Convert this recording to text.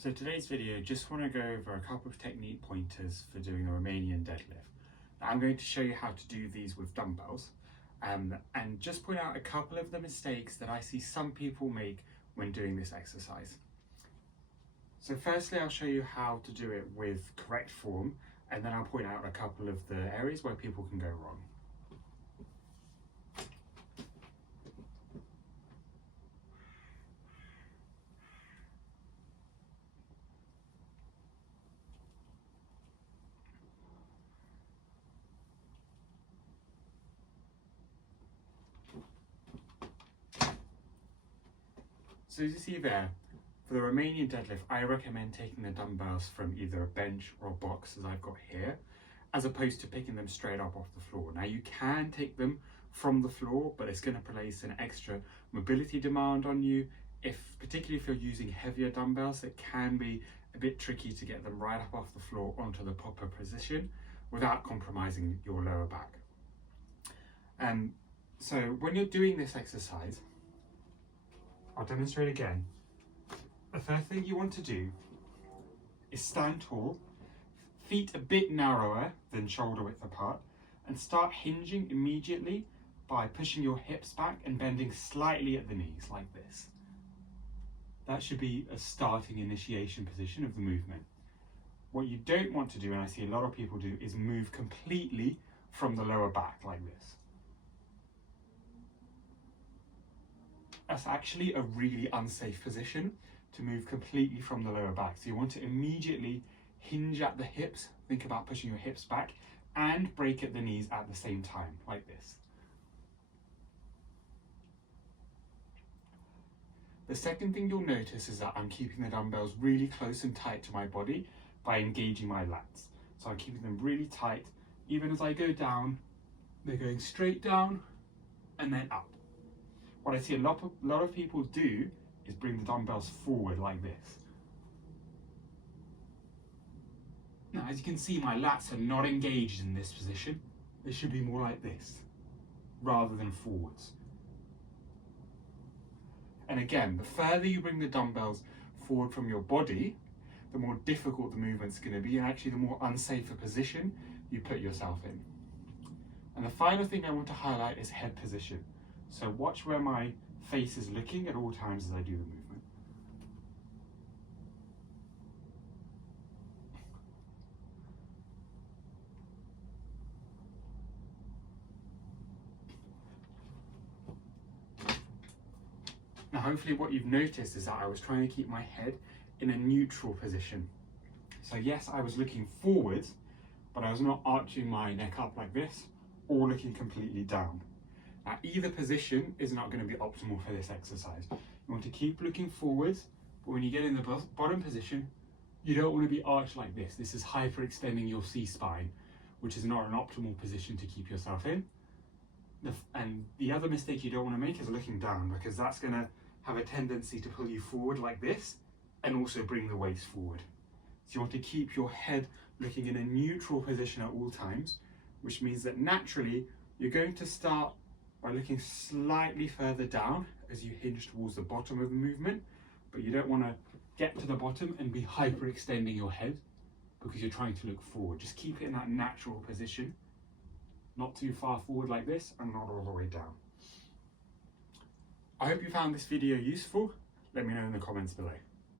So today's video, just want to go over a couple of technique pointers for doing the Romanian deadlift. Now, I'm going to show you how to do these with dumbbells and just point out a couple of the mistakes that I see some people make when doing this exercise. So firstly, I'll show you how to do it with correct form, and then I'll point out a couple of the areas where people can go wrong. So as you see there, for the Romanian deadlift, I recommend taking the dumbbells from either a bench or a box, as I've got here, as opposed to picking them straight up off the floor. Now you can take them from the floor, but it's going to place an extra mobility demand on you. Particularly if you're using heavier dumbbells, it can be a bit tricky to get them right up off the floor onto the proper position without compromising your lower back. So when you're doing this exercise, I'll demonstrate again. The first thing you want to do is stand tall, feet a bit narrower than shoulder width apart, and start hinging immediately by pushing your hips back and bending slightly at the knees like this. That should be a starting initiation position of the movement. What you don't want to do, and I see a lot of people do, is move completely from the lower back like this. That's actually a really unsafe position, to move completely from the lower back. So you want to immediately hinge at the hips, think about pushing your hips back, and break at the knees at the same time, like this. The second thing you'll notice is that I'm keeping the dumbbells really close and tight to my body by engaging my lats. So I'm keeping them really tight. Even as I go down, they're going straight down and then up. What I see a lot of people do is bring the dumbbells forward like this. Now, as you can see, my lats are not engaged in this position. They should be more like this, rather than forwards. And again, the further you bring the dumbbells forward from your body, the more difficult the movement's going to be, and actually the more unsafe a position you put yourself in. And the final thing I want to highlight is head position. So watch where my face is looking at all times as I do the movement. Now hopefully what you've noticed is that I was trying to keep my head in a neutral position. So yes, I was looking forwards, but I was not arching my neck up like this or looking completely down. Now, either position is not going to be optimal for this exercise. You want to keep looking forwards, but when you get in the bottom position, you don't want to be arched like this. This is hyperextending your C-spine, which is not an optimal position to keep yourself in. And the other mistake you don't want to make is looking down, because that's going to have a tendency to pull you forward like this and also bring the waist forward. So you want to keep your head looking in a neutral position at all times, which means that naturally you're going to start by looking slightly further down as you hinge towards the bottom of the movement, but you don't want to get to the bottom and be hyperextending your head because you're trying to look forward. Just keep it in that natural position, not too far forward like this and not all the way down. I hope you found this video useful. Let me know in the comments below.